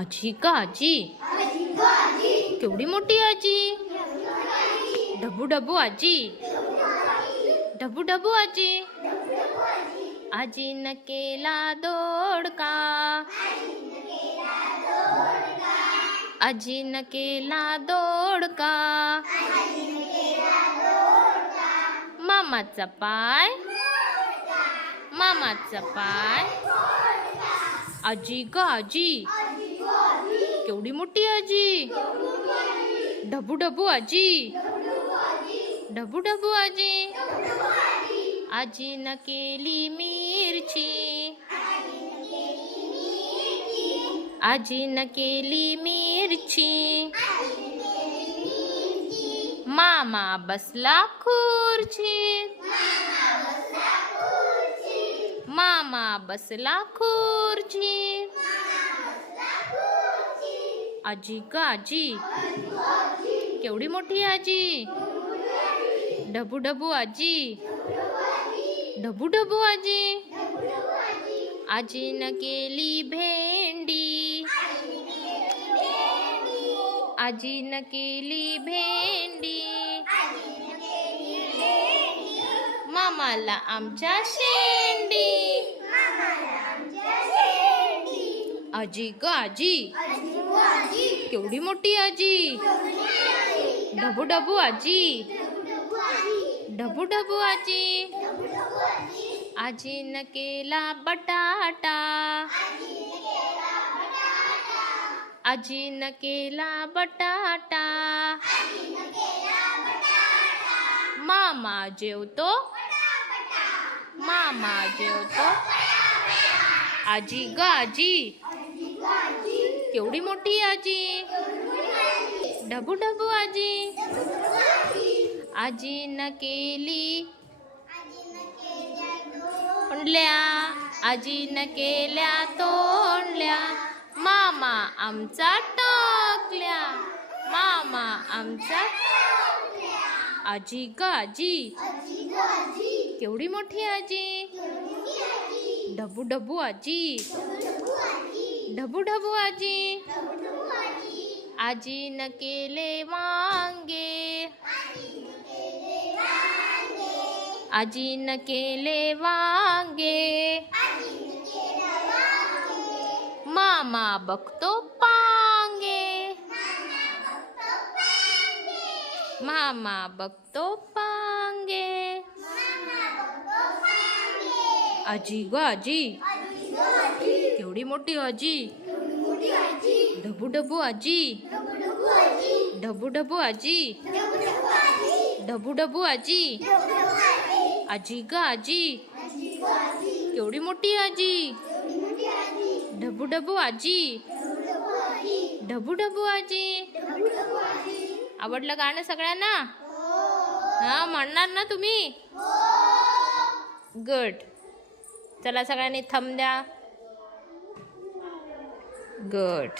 आजी का आजी? केवढी मोठी आजी? डबू डबू आजी? डबू डबू आजी आजीनं केला दोडका आजीनं केला दोडका मामाचा पाय? मामाचा पाय? आजी ग आजी? केवढी मोठी आजी? डबू डबू आजी? डबू डबू आजी आजीनं केली मिरची. आजीनं केली मिरची. मामा बसला खुर्चीत मामा बसला खुर्चीत आजी का आजी. केवढी मोठी आजी? डबू डबू आजी. डबू डबू आजी आजीनं केली भेंडी. आजीनं केली भेंडी. मामाला आमच्या शेंडी. आजी ग आजी? केवढी मोठी आजी? डबू डबू आजी? डबू डबू आजी आजीनं केला बटाटा. आजीनं केला बटाटा. मामा जेवतो? मामा जेवतो? आजी ग आजी? केवढी मोठी आजी? डबू डबू आजी? आजीनं केली. तोंडल्या. आजीनं केल्या तोंडल्या. मामा आमचा टाकल्या. मामा आमचा आजी का आजी केवढी मोठी आजी? डबू डबू आजी. डबू डबू आजी आजीनं केले वांगे। आजीनं केले वांगे। मामा बघतो पांगे। मामा बघतो पांगे। आजी ग आजी। केवढी मोठी आजी डबू डबू आजी डबू डबू आजी डबू डबू आजी आजी ग आजी केवढी मोठी आजी डबू डबू आजी डबू डबू आजी आवडलं गाणं सगळ्यांना हा म्हणणार ना तुम्ही गुड चला सगळ्यांनी थंब द्या Good.